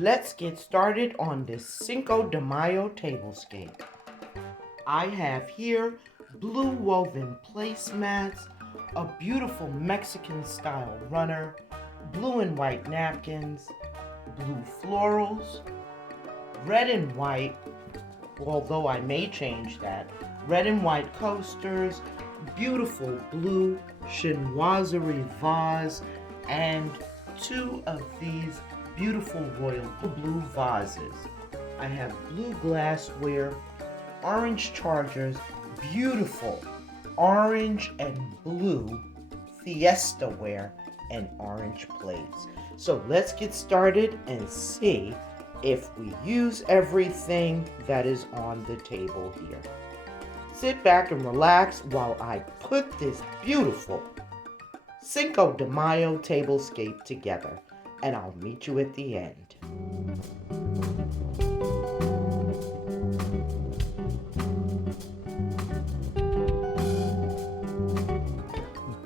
let's get started on this Cinco de Mayo tablescape. I have here blue woven placemats, a beautiful Mexican style runner, blue and white napkins, blue florals, red and white, although I may change that, red and white coasters, beautiful blue chinoiserie vase, and two of these beautiful royal blue vases. I have blue glassware, orange chargers, beautiful orange and blue fiesta ware, and orange plates. So let's get started and see if we use everything that is on the table here. Sit back and relax while I put this beautiful Cinco de Mayo tablescape together, and I'll meet you at the end.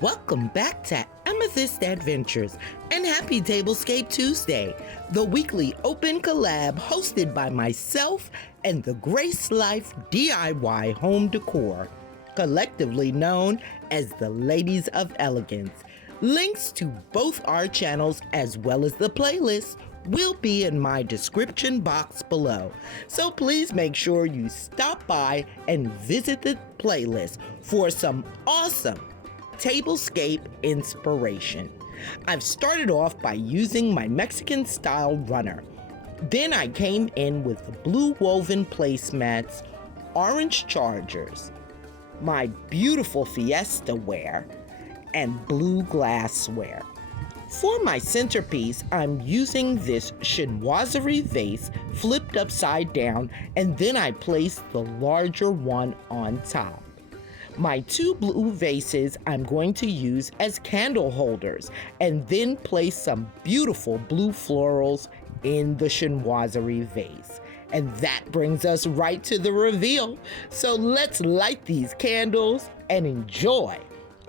Welcome back to Amethyst Adventures and happy Tablescape Tuesday, the weekly open collab hosted by myself and the Grace Life DIY Home Decor, collectively known as the Ladies of Elegance. Links to both our channels as well as the playlist will be in my description box below. So please make sure you stop by and visit the playlist for some awesome tablescape inspiration. I've started off by using my Mexican style runner. Then I came in with the blue woven placemats, orange chargers, my beautiful fiesta ware, and blue glassware. For my centerpiece, I'm using this chinoiserie vase flipped upside down, and then I placed the larger one on top. My two blue vases I'm going to use as candle holders, and then place some beautiful blue florals in the chinoiserie vase. And that brings us right to the reveal. So let's light these candles and enjoy.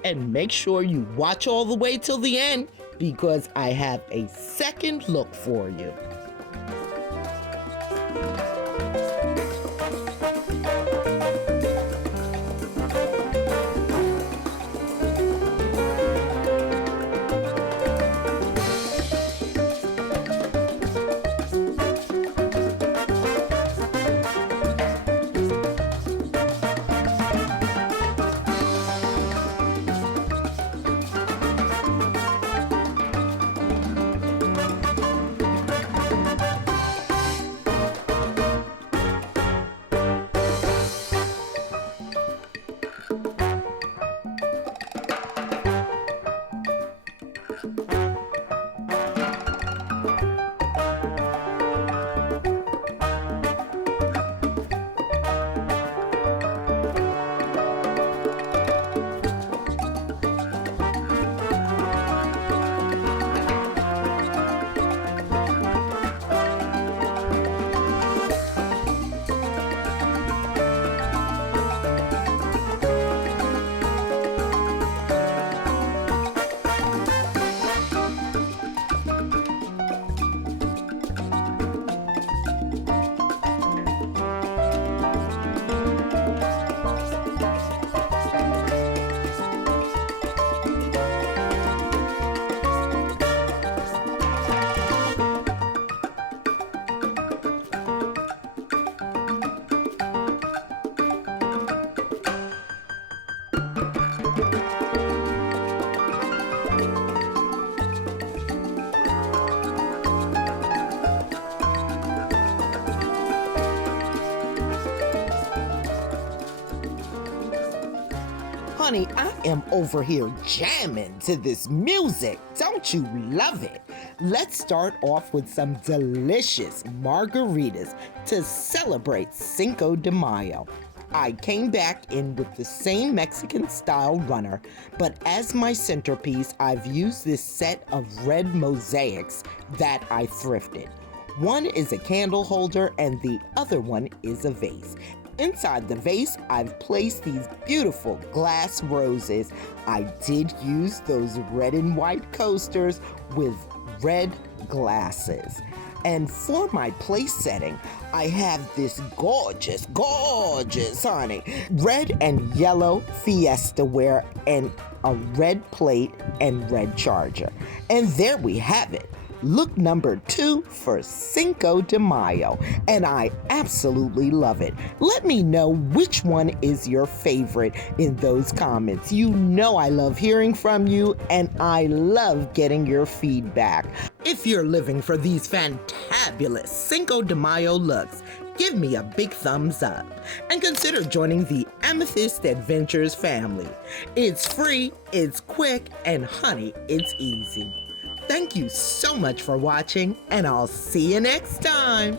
And make sure you watch all the way till the end, because I have a second look for you. Honey, I am over here jamming to this music. Don't you love it? Let's start off with some delicious margaritas to celebrate Cinco de Mayo. I came back in with the same Mexican style runner, but as my centerpiece, I've used this set of red mosaics that I thrifted. One is a candle holder and the other one is a vase. Inside the vase, I've placed these beautiful glass roses. I did use those red and white coasters with red glasses. And for my place setting, I have this gorgeous, honey, red and yellow Fiesta ware and a red plate and red charger. And there we have it. Look number 2 for Cinco de Mayo, and I absolutely love it. Let me know which one is your favorite in those comments. You know I love hearing from you, and I love getting your feedback. If you're living for these fantabulous Cinco de Mayo looks, give me a big thumbs up and consider joining the Amethyst Adventures family. It's free, it's quick, and honey, it's easy. Thank you so much for watching, and I'll see you next time.